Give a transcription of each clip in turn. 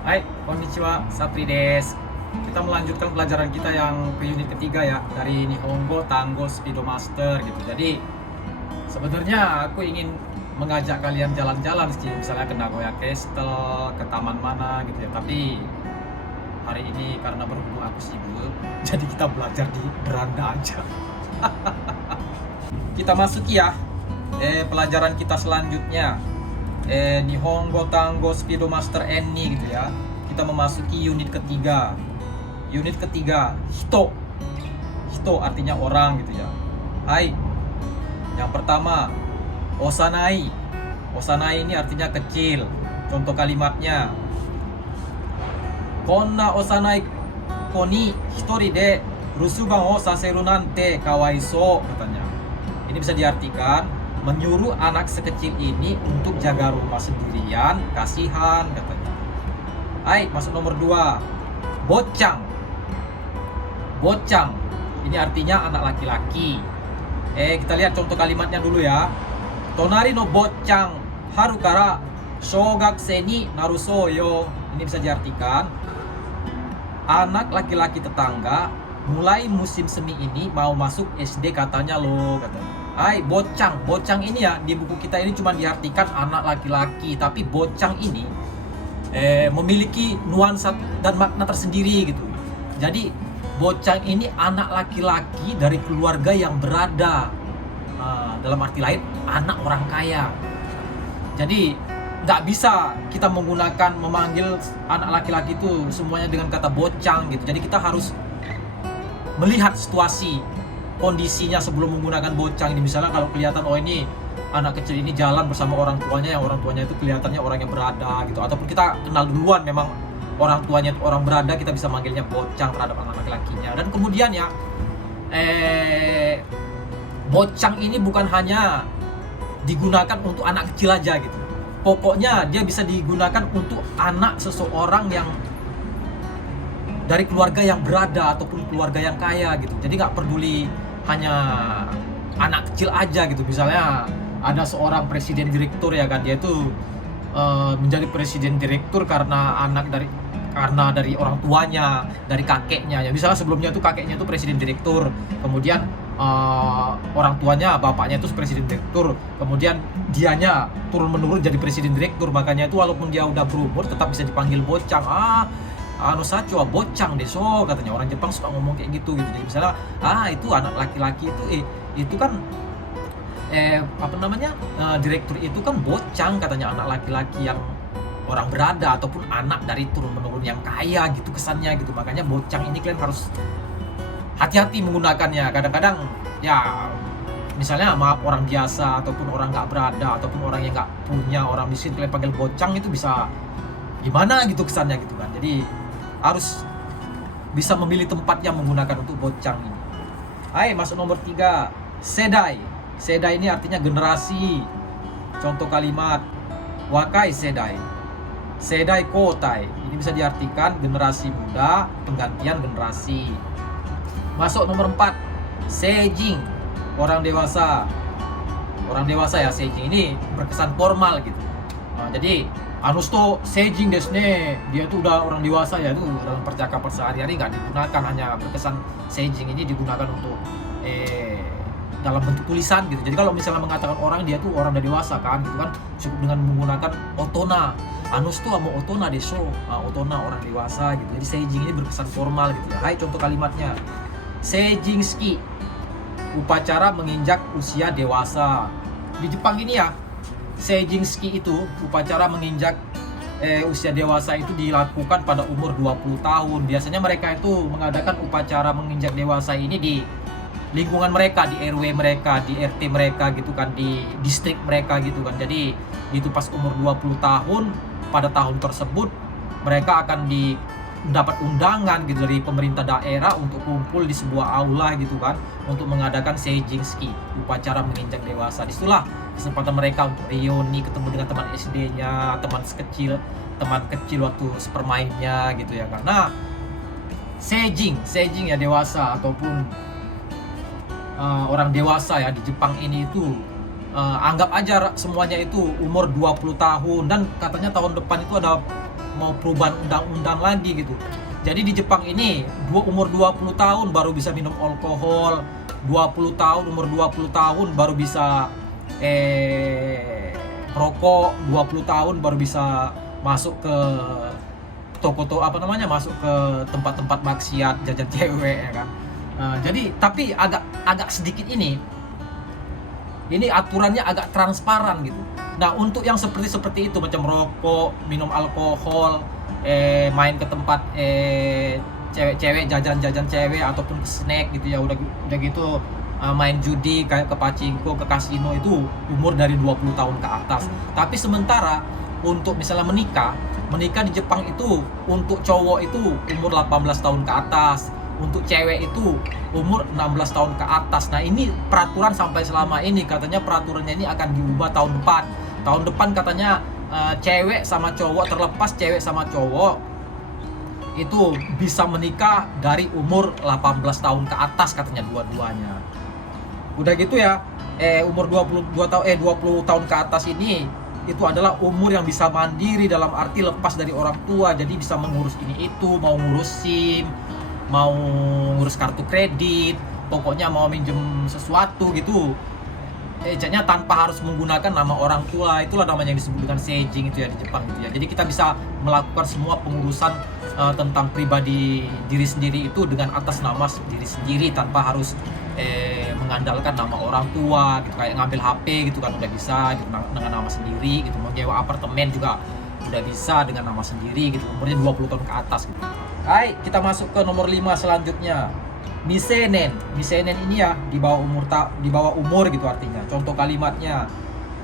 Hai, konnichiwa, Sapri des. Kita melanjutkan pelajaran kita yang ke unit ketiga ya, dari Nihongo Tango Speedomaster gitu. Jadi sebenarnya aku ingin mengajak kalian jalan-jalan sih, misalnya ke Nagoya Castle, ke taman mana gitu ya. Tapi hari ini karena berhubung aku sibuk, jadi kita belajar di beranda aja. Kita masuk ya, pelajaran kita selanjutnya. Nihongo Tango Speedomaster N gitu ya. Kita memasuki unit ketiga. Unit ketiga, hito. Hito artinya orang gitu ya. Hai. Yang pertama, osanai. Osanai ini artinya kecil. Contoh kalimatnya. Konna osanai ko ni hitori de rusuban o saseru nante kawaisou katanya. Ini bisa diartikan menyuruh anak sekecil ini untuk jaga rumah sendirian, kasihan katanya. Hai, masuk nomor 2. Bocang. Bocang. Ini artinya anak laki-laki. Kita lihat contoh kalimatnya dulu ya. Tonari no bocang haru kara shougakusei ni naru sou yo. Ini bisa diartikan anak laki-laki tetangga mulai musim semi ini mau masuk SD katanya loh katanya. Hai, bocang. Bocang ini ya di buku kita ini cuma diartikan anak laki-laki, tapi bocang ini memiliki nuansa dan makna tersendiri gitu. Jadi bocang ini anak laki-laki dari keluarga yang berada, dalam arti lain anak orang kaya. Jadi nggak bisa kita memanggil anak laki-laki itu semuanya dengan kata bocang gitu. Jadi kita harus melihat situasi kondisinya sebelum menggunakan bocang ini. Misalnya kalau kelihatan oh ini anak kecil ini jalan bersama orang tuanya, yang orang tuanya itu kelihatannya orang yang berada gitu, ataupun kita kenal duluan memang orang tuanya itu orang berada, kita bisa manggilnya bocang terhadap anak laki-lakinya. Dan kemudian ya bocang ini bukan hanya digunakan untuk anak kecil aja gitu. Pokoknya dia bisa digunakan untuk anak seseorang yang dari keluarga yang berada ataupun keluarga yang kaya gitu. Jadi nggak peduli hanya anak kecil aja gitu. Misalnya ada seorang presiden direktur ya kan, dia itu menjadi presiden direktur karena dari orang tuanya, dari kakeknya ya. Misalnya sebelumnya tuh kakeknya tuh presiden direktur, kemudian orang tuanya, bapaknya itu presiden direktur, kemudian dianya turun menurun jadi presiden direktur. Makanya itu walaupun dia udah berumur tetap bisa dipanggil bocang. Anu sacho bocang deso katanya, orang Jepang suka ngomong kayak gitu. Jadi misalnya itu anak laki-laki itu kan direktur itu kan bocang katanya, anak laki-laki yang orang berada ataupun anak dari turun menurun yang kaya gitu kesannya gitu. Makanya bocang ini kalian harus hati-hati menggunakannya. Kadang-kadang ya misalnya maaf orang biasa ataupun orang nggak berada ataupun orang yang nggak punya, orang miskin, kalian panggil bocang itu bisa gimana gitu kesannya gitu kan. Jadi harus bisa memilih tempat yang menggunakan untuk bocang ini. Hai, masuk nomor 3. Sedai. Sedai ini artinya generasi. Contoh kalimat wakai sedai, sedai kotai. Ini bisa diartikan generasi muda, penggantian generasi. Masuk nomor 4. Seijin, orang dewasa. Orang dewasa ya, seijin ini berkesan formal gitu. Jadi anusto seijin desu ne, dia tuh udah orang dewasa ya, tuh dalam percakapan sehari-hari nggak digunakan hanya berkesan. Seijin ini digunakan untuk dalam bentuk tulisan gitu. Jadi kalau misalnya mengatakan orang dia tuh orang udah dewasa kan gitu kan, cukup dengan menggunakan otona. Anusto sama otona desu, otona orang dewasa gitu. Jadi seijin ini berkesan formal gitu ya. Hai, contoh kalimatnya. Seijinski, upacara menginjak usia dewasa. Di Jepang ini ya, seijinski itu upacara menginjak usia dewasa itu dilakukan pada umur 20 tahun. Biasanya mereka itu mengadakan upacara menginjak dewasa ini di lingkungan mereka, di RW mereka, di RT mereka gitu kan, di distrik mereka gitu kan. Jadi itu pas umur 20 tahun pada tahun tersebut mereka akan mendapat undangan gitu dari pemerintah daerah untuk kumpul di sebuah aula gitu kan, untuk mengadakan seijinski, upacara menginjak dewasa. Disitulah kesempatan mereka untuk reuni, ketemu dengan teman SD-nya, teman kecil waktu sepermainnya gitu ya. Karena seijin ya dewasa ataupun orang dewasa ya di Jepang ini itu anggap aja semuanya itu umur 20 tahun, dan katanya tahun depan itu ada mau perubahan undang-undang lagi gitu. Jadi di Jepang ini umur 20 tahun baru bisa minum alkohol, 20 tahun, umur 20 tahun baru bisa rokok, 20 tahun baru bisa masuk ke toko masuk ke tempat-tempat maksiat, jajan cewek ya kan. Jadi tapi agak sedikit ini aturannya agak transparan gitu. Nah, untuk yang seperti itu macam rokok, minum alkohol, main ke tempat cewek-cewek, jajan cewek ataupun ke snack gitu ya, udah gitu main judi kayak ke pachinko, ke kasino, itu umur dari 20 tahun ke atas. Tapi sementara untuk misalnya menikah di Jepang itu untuk cowok itu umur 18 tahun ke atas, untuk cewek itu umur 16 tahun ke atas. Nah, ini peraturan sampai selama ini, katanya peraturannya ini akan diubah tahun depan. Tahun depan katanya cewek sama cowok, terlepas cewek sama cowok itu bisa menikah dari umur 18 tahun ke atas katanya dua-duanya. Udah gitu ya, umur 20 tahun ke atas ini itu adalah umur yang bisa mandiri, dalam arti lepas dari orang tua. Jadi bisa mengurus ini itu, mau ngurus SIM, mau ngurus kartu kredit, pokoknya mau minjem sesuatu gitu, jadinya tanpa harus menggunakan nama orang tua. Itulah namanya yang disebut dengan seijin itu ya di Jepang gitu ya. Jadi kita bisa melakukan semua pengurusan tentang pribadi diri sendiri itu dengan atas nama diri sendiri, tanpa harus mengandalkan nama orang tua gitu. Kayak ngambil HP gitu kan udah bisa gitu, dengan nama sendiri gitu. Mau nyewa apartemen juga udah bisa dengan nama sendiri gitu, umurnya 20 tahun ke atas gitu. Hai, kita masuk ke nomor 5 selanjutnya. Misenen ini ya di bawah umur gitu artinya. Contoh kalimatnya,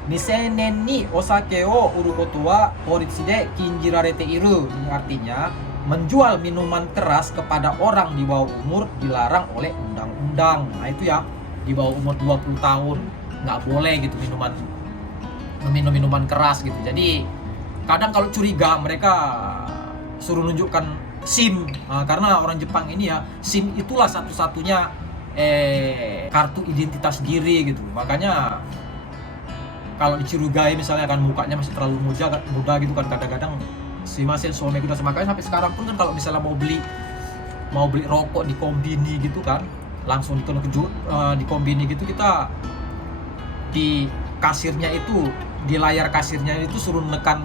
Misenen ni osake o uru koto wa horitsu de kinjirarete iru. Ini artinya menjual minuman keras kepada orang di bawah umur dilarang oleh undang-undang. Nah itu ya, di bawah umur 20 tahun nggak boleh gitu meminum minuman keras gitu. Jadi kadang kalau curiga mereka suruh nunjukkan SIM, karena orang Jepang ini ya, SIM itulah satu-satunya kartu identitas diri gitu. Makanya kalau dicurigai misalnya kan mukanya masih terlalu muda gitu kan, kadang-kadang shimasen someku udah, makanya sampai sekarang pun kan kalau misalnya mau beli rokok di kombini gitu kan, langsung di kombini gitu, kita di kasirnya itu, di layar kasirnya itu suruh menekan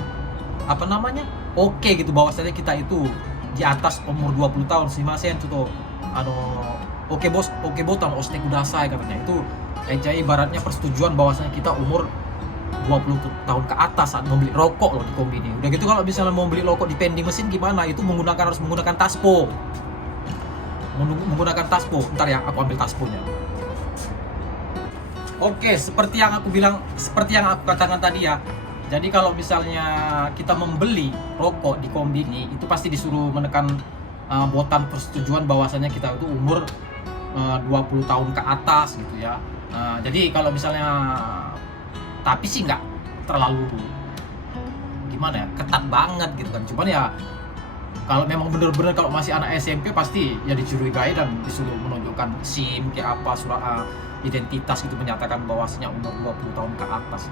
oke gitu, bahwasanya kita itu di atas umur 20 tahun. Shimasen tuh oke botan oshite kudasai katanya. Itu ibaratnya persetujuan bahwasanya kita umur 20 tahun ke atas saat membeli rokok loh di kombini. Udah gitu kalau misalnya mau beli rokok di vending mesin gimana? Itu harus menggunakan taspo. Menggunakan taspo. Ntar ya, aku ambil tasponya. Oke, seperti yang aku katakan tadi ya. Jadi kalau misalnya kita membeli rokok di kombini, itu pasti disuruh menekan botan persetujuan bahwasanya kita itu umur 20 tahun ke atas gitu ya. Jadi kalau misalnya, tapi sih nggak terlalu ketat banget gitu kan. Cuman ya kalau memang bener-bener kalau masih anak SMP pasti ya dicurigai dan disuruh menunjukkan SIM kayak apa, surat identitas gitu, menyatakan bahwasanya umur 20 tahun ke atas.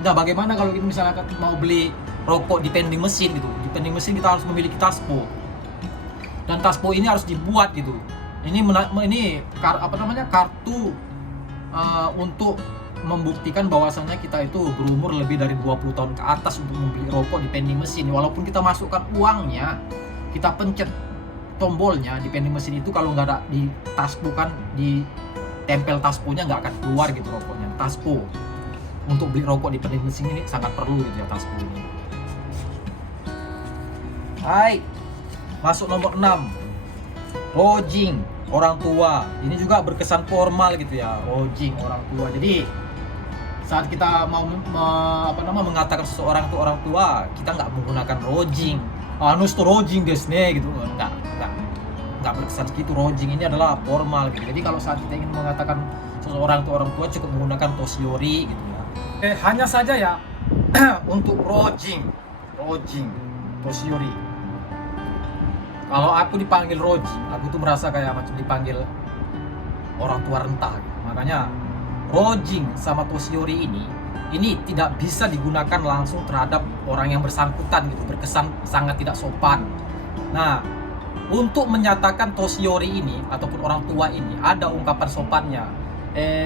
Nah, bagaimana kalau kita misalnya mau beli rokok di vending mesin gitu? Di vending mesin kita harus memiliki taspo. Dan taspo ini harus dibuat gitu. Ini kartu untuk membuktikan bahwasannya kita itu berumur lebih dari 20 tahun ke atas untuk membeli rokok di vending mesin. Walaupun kita masukkan uangnya, kita pencet tombolnya di vending mesin itu, kalau nggak ada di taspo kan, di tempel tasponya nggak akan keluar gitu rokoknya. Taspo untuk beli rokok di vending mesin ini sangat perlu gitu ya, taspo ini. Hai, masuk nomor 6. Rojing, orang tua. Ini juga berkesan formal gitu ya, rojing, orang tua. Jadi saat kita mau mengatakan seseorang itu orang tua, kita nggak menggunakan rojing. Rojing desu ne gitu. Nggak berkesan segitu. Rojing ini adalah formal gitu. Jadi kalau saat kita ingin mengatakan seseorang itu orang tua, cukup menggunakan toshiyori gitu ya. Hanya saja ya untuk rojing, toshiyori. Kalau aku dipanggil rojing, aku tuh merasa kayak macam dipanggil orang tua renta gitu. Makanya rojing sama toshiyori ini ini tidak bisa digunakan langsung terhadap orang yang bersangkutan gitu, berkesan sangat tidak sopan. Nah, untuk menyatakan toshiori ini ataupun orang tua ini ada ungkapan sopannya.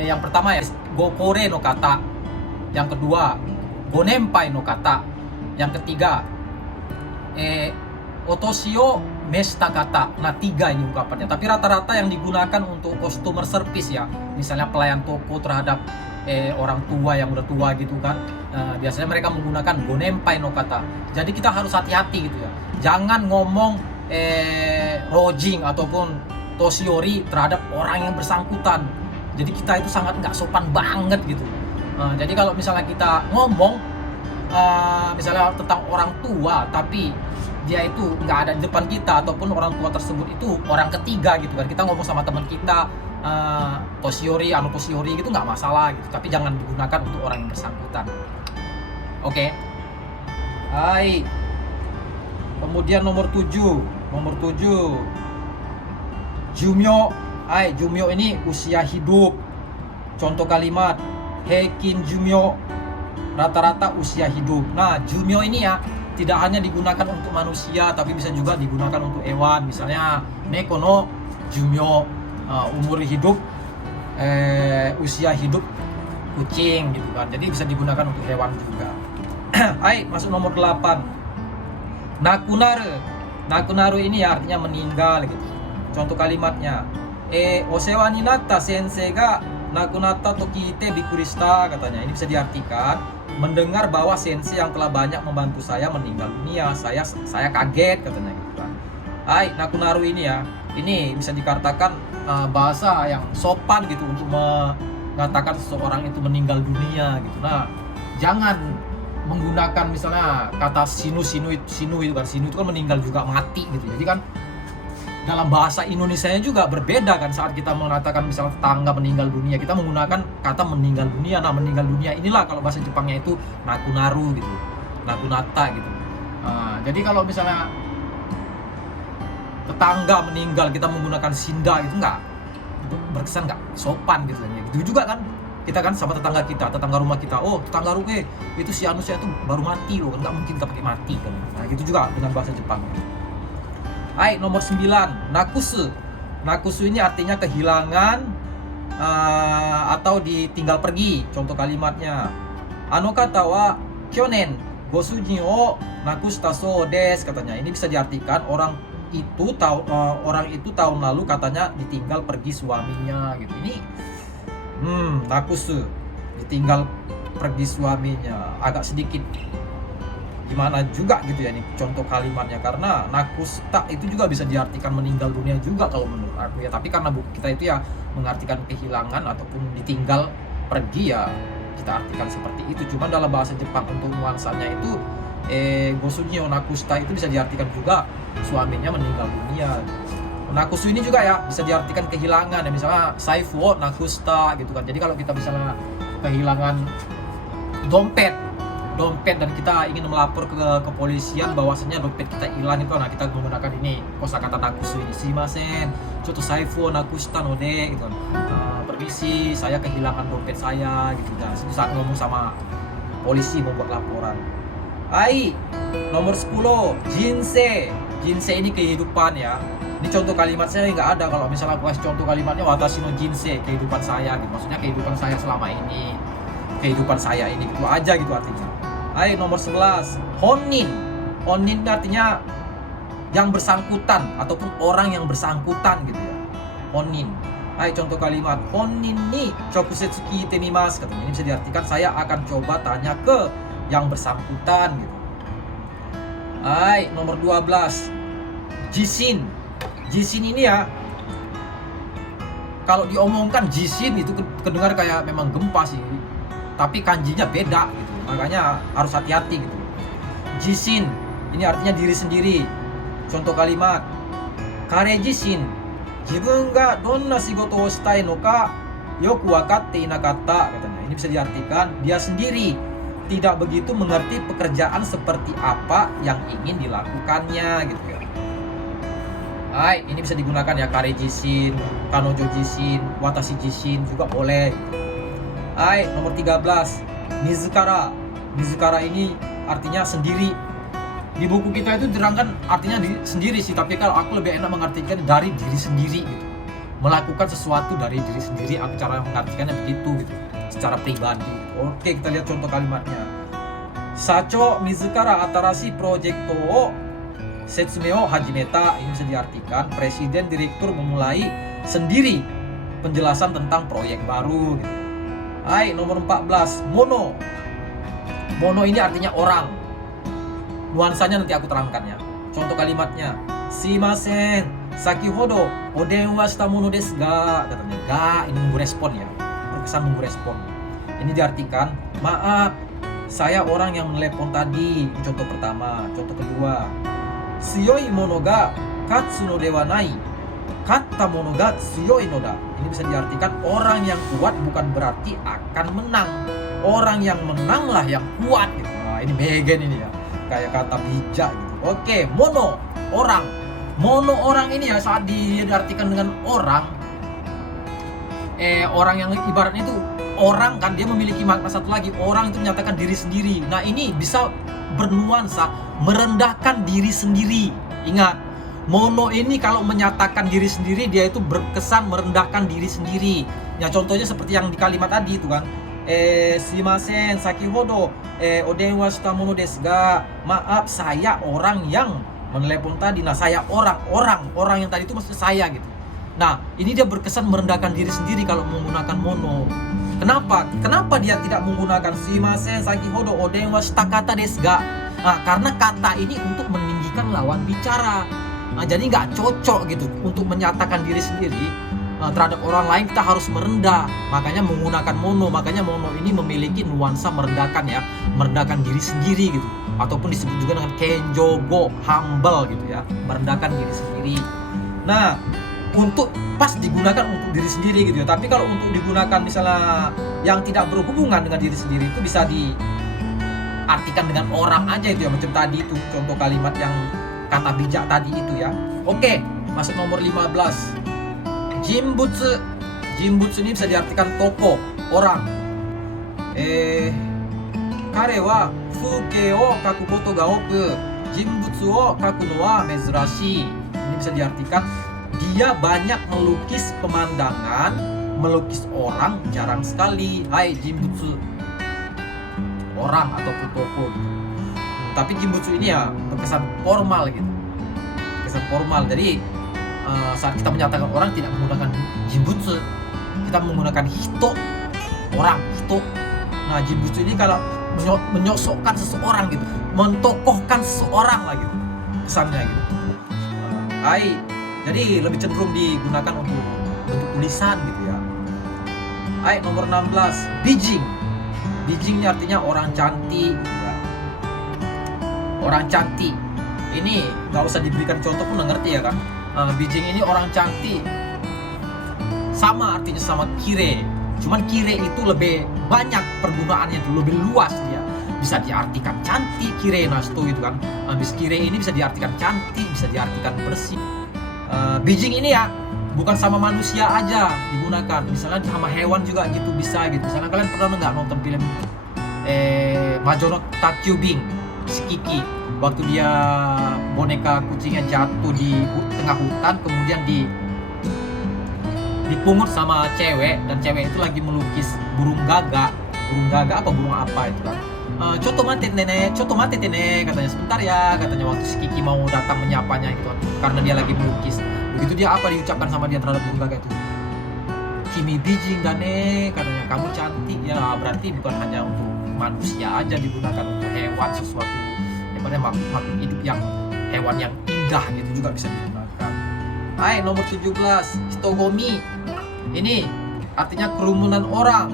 Yang pertama ya gokore no kata, yang kedua gonenpai no kata, yang ketiga otoshio meshita kata. Nah, 3 ini ungkapannya. Tapi rata-rata yang digunakan untuk customer service ya, misalnya pelayan toko terhadap orang tua yang udah tua gitu kan, biasanya mereka menggunakan gonenpai no kata. Jadi kita harus hati-hati gitu ya, jangan ngomong rojing ataupun toshiori terhadap orang yang bersangkutan. Jadi kita itu sangat nggak sopan banget gitu. Jadi kalau misalnya kita ngomong misalnya tentang orang tua tapi dia itu nggak ada di depan kita, ataupun orang tua tersebut itu orang ketiga gitu kan, kita ngomong sama teman kita toshiori, toshiori gitu nggak masalah gitu, tapi jangan digunakan untuk orang yang bersangkutan. Oke. Hai. Kemudian nomor 7 jumyo. Jumyo ini usia hidup. Contoh kalimat heikin jumyo, rata-rata usia hidup. Nah, jumyo ini ya tidak hanya digunakan untuk manusia tapi bisa juga digunakan untuk hewan. Misalnya neko no jumyo, umur hidup, usia hidup kucing gitu kan. Jadi bisa digunakan untuk hewan juga. Masuk nomor 8. Nakunaru ini ya artinya meninggal gitu. Contoh kalimatnya osewa ni natta sensei ga nakunatta to kiite bikkuri shita, katanya. Ini bisa diartikan mendengar bahwa sensei yang telah banyak membantu saya meninggal dunia, saya kaget, katanya gitu kan. Nakunaru ini ya, ini bisa dikatakan bahasa yang sopan gitu untuk mengatakan seseorang itu meninggal dunia gitu. Nah, jangan menggunakan misalnya kata sinu itu kan meninggal juga, mati gitu. Jadi kan dalam bahasa Indonesianya juga berbeda kan, saat kita mengatakan misalnya tetangga meninggal dunia, kita menggunakan kata meninggal dunia. Nah, meninggal dunia inilah kalau bahasa Jepangnya itu nakunaru gitu, nakunata gitu. Jadi kalau misalnya tetangga meninggal kita menggunakan shinda gitu, nggak berkesan, nggak sopan gitu. Gitu juga kan kita kan sama tetangga rumah kita, tetangga rumah itu si Anusya itu baru mati loh, nggak mungkin kita pakai mati kan. Nah, gitu juga dengan bahasa Jepang. Nomor 9 nakusu ini artinya kehilangan atau ditinggal pergi. Contoh kalimatnya kata wa kyonen gosujin o nakushita sou desu, katanya. Ini bisa diartikan orang itu tahun lalu katanya ditinggal pergi suaminya gitu. Ini nakusu, ditinggal pergi suaminya, agak sedikit gimana juga gitu ya nih contoh kalimatnya, karena nakusta itu juga bisa diartikan meninggal dunia juga kalau menurut aku ya. Tapi karena kita itu ya mengartikan kehilangan ataupun ditinggal pergi, ya kita artikan seperti itu. Cuma dalam bahasa Jepang untuk nuansanya itu gosuji no nakusta itu bisa diartikan juga suaminya meninggal dunia. Nakusu ini juga ya bisa diartikan kehilangan ya, misalnya saifu wo nakusta gitu kan. Jadi kalau kita misalnya kehilangan dompet dan kita ingin melapor ke kepolisian bahwasanya dompet kita hilang itu, nah kita menggunakan ini kosakata nakusu ini, shimasen choto saifu nakushita no de gitu. Permisi, saya kehilangan dompet saya gitu. Nah, saat ngomong sama polisi membuat laporan. Nomor 10 jinsei ini kehidupan ya. Ini contoh kalimat saya nggak ada. Kalau misalnya aku kasih contoh kalimatnya watashi no jinsei, kehidupan saya gitu, maksudnya kehidupan saya selama ini, kehidupan saya ini, itu aja gitu artinya. Nomor 11 honin artinya yang bersangkutan ataupun orang yang bersangkutan gitu ya, honin. Contoh kalimat honin ni chokusetsu kiite mimasu, katanya. Ini bisa diartikan saya akan coba tanya ke yang bersangkutan gitu. Nomor 12 jishin ini ya, kalau diomongkan jishin itu kedengar kayak memang gempa sih, tapi kanjinya beda gitu, makanya harus hati-hati gitu. Jishin ini artinya diri sendiri. Contoh kalimat kare jishin jibun ga donna shigoto o shitai no ka yoku wakatte inakatta, katanya. Ini bisa diartikan dia sendiri tidak begitu mengerti pekerjaan seperti apa yang ingin dilakukannya gitu ya. Ini bisa digunakan ya, kare jishin, kanojo jishin, watashi jishin juga boleh. Nomor 13 Mizukara. Mizukara ini artinya sendiri. Di buku kita itu diterangkan artinya sendiri sih, tapi kalau aku lebih enak mengartikan dari diri sendiri gitu. Melakukan sesuatu dari diri sendiri, aku cara mengartikannya begitu gitu, secara pribadi. Oke, kita lihat contoh kalimatnya. Sacho mizukara atarashi projecto o setsumei o hajimeta. Ini bisa diartikan presiden direktur memulai sendiri penjelasan tentang proyek baru gitu. Hai, nomor 14, mono. Mono ini artinya orang. Nuansanya nanti aku terangkan ya. Contoh kalimatnya, shimasen, sakihodo odenwa shita mono desu ga. Katanya ga ini menunggu respon ya. Berkesan menunggu respon. Ini diartikan, maaf, saya orang yang menelepon tadi. Ini contoh pertama. Contoh kedua, tsuyoi mono ga katsu no dewa nai, katta mono ga tsuyoi no da. Ini bisa diartikan orang yang kuat bukan berarti akan menang. Orang yang menanglah yang kuat gitu. Nah, ini Megan ini ya. Kayak kata bijak gitu. Oke, mono, orang. Mono orang ini ya saat diartikan dengan orang, orang yang ibaratnya itu orang kan dia memiliki makna satu lagi. Orang itu menyatakan diri sendiri. Nah, ini bisa bernuansa merendahkan diri sendiri. Ingat, mono ini kalau menyatakan diri sendiri dia itu berkesan merendahkan diri sendiri. Ya contohnya seperti yang di kalimat tadi itu kan. Shimasen, sakihodo odenwa shita mono desu ga. Maaf, saya orang yang menelepon tadi. Nah, saya orang yang tadi itu maksudnya saya gitu. Nah, ini dia berkesan merendahkan diri sendiri kalau menggunakan mono. Kenapa dia tidak menggunakan shimasen, sakihodo odenwa shita kata desu ga? Nah, karena kata ini untuk meninggikan lawan bicara. Nah, jadi nggak cocok gitu untuk menyatakan diri sendiri. Terhadap orang lain kita harus merendah, makanya menggunakan mono. Makanya mono ini memiliki nuansa merendahkan ya, merendahkan diri sendiri gitu, ataupun disebut juga dengan kenjogo, humble gitu ya, merendahkan diri sendiri. Nah, untuk pas digunakan untuk diri sendiri gitu ya. Tapi kalau untuk digunakan misalnya yang tidak berhubungan dengan diri sendiri itu bisa diartikan dengan orang aja itu ya, macam tadi itu contoh kalimat yang kata bijak tadi itu ya. Oke, masuk nomor 15. Jinbutsu. Jinbutsu ini bisa diartikan tokoh, orang. Kare wa fuukei o kaku koto ga oku, jinbutsu o kaku no wa mezurashi. Ini bisa diartikan dia banyak melukis pemandangan, melukis orang jarang sekali. Hai, jinbutsu. Orang ataupun tokoh. Tapi jinbutsu ini ya berkesan formal gitu. Kesan formal. Jadi saat kita menyatakan orang tidak menggunakan jinbutsu, kita menggunakan hito, orang, hito. Nah, jinbutsu ini kalau menyosokkan seseorang gitu, mentokohkan seseorang lah gitu, kesannya gitu. Jadi lebih cenderung digunakan untuk bentuk tulisan gitu ya. Nomor 16, bijing. Bijing ini artinya orang cantik ya. Orang cantik. Ini nggak usah diberikan contoh pun udah ngerti ya kan. Bijing ini orang cantik, sama artinya sama kire, cuman kire itu lebih banyak pergunaannya, itu lebih luas dia. Bisa diartikan cantik, kire nasto gitu kan. Habis kire ini bisa diartikan cantik, bisa diartikan bersih. Bijing ini ya bukan sama manusia aja digunakan, misalnya sama hewan juga gitu bisa gitu. Misalnya kalian pernah nggak nonton film Majono Takyubing, si Kiki, waktu dia boneka kucingnya jatuh di tengah hutan, kemudian dipungut sama cewek, dan cewek itu lagi melukis burung gaga apa burung apa itu kan. Coto mate nenek katanya, sebentar ya katanya, waktu si Kiki mau datang menyapanya gitu kan, karena dia lagi melukis. Begitu dia apa diucapkan sama dia terhadap burung gaga itu, kimi bijing dane, katanya kamu cantik ya. Berarti bukan hanya untuk manusia aja digunakan, untuk hewan, sesuatu makhluk hidup yang hewan yang indah gitu juga bisa digunakan. Nomor 17, hitogomi. Ini artinya kerumunan orang.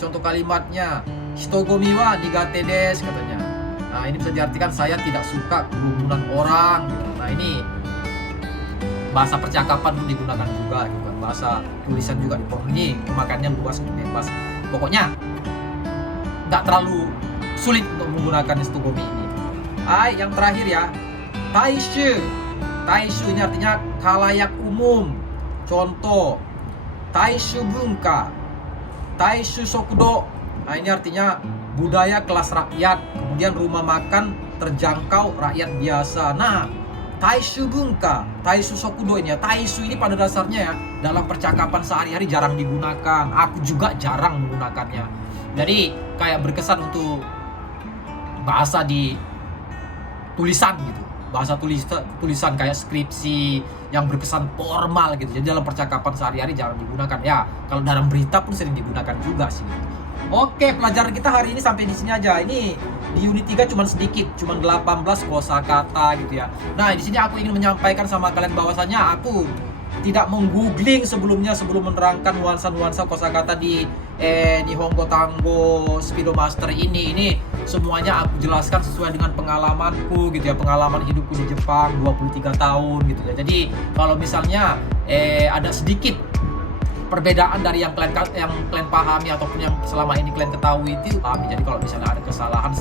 Contoh kalimatnya, hitogomi wa nigate desu katanya. Nah, ini bisa diartikan saya tidak suka kerumunan orang gitu. Nah, ini bahasa percakapan pun digunakan juga gitu kan. Bahasa tulisan juga ini pemakaiannya luas, bebas. Pokoknya nggak terlalu sulit untuk menggunakan hitogomi ini. Yang terakhir ya, taishu. Taishu ini artinya khalayak umum. Contoh, taishu bunka. Taishu Sokudo. Nah, ini artinya budaya kelas rakyat. Kemudian rumah makan terjangkau rakyat biasa. Nah, Taishu Bunka, Taishu Sokudo ini ya. Taishu ini pada dasarnya ya dalam percakapan sehari-hari jarang digunakan. Aku juga jarang menggunakannya. Jadi kayak berkesan untuk bahasa di tulisan gitu. Bahasa tulisan kayak skripsi yang berkesan formal gitu. Jadi dalam percakapan sehari-hari jarang digunakan. Ya, kalau dalam berita pun sering digunakan juga sih. Oke, pelajaran kita hari ini sampai di sini aja. Ini di unit 3 cuman sedikit, cuman 18 kosakata gitu ya. Nah, di sini aku ingin menyampaikan sama kalian bahwasanya aku tidak menggoogling sebelum menerangkan nuansa-nuansa kosakata di Nihongo Tango Speedomaster ini. Ini semuanya aku jelaskan sesuai dengan pengalamanku gitu ya, pengalaman hidupku di Jepang 23 tahun gitu ya. Jadi kalau misalnya ada sedikit perbedaan dari yang kalian pahami ataupun yang selama ini kalian ketahui itu pahami. Jadi kalau misalnya ada kesalahan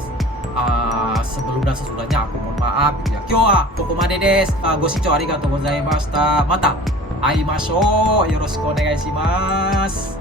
sebelum dan sesudahnya aku mohon maaf gitu ya. Kyo wa kokomade desu. Goshichou arigatou gozaimashita. Mata aimashou. Yoroshiku onegai shimasu.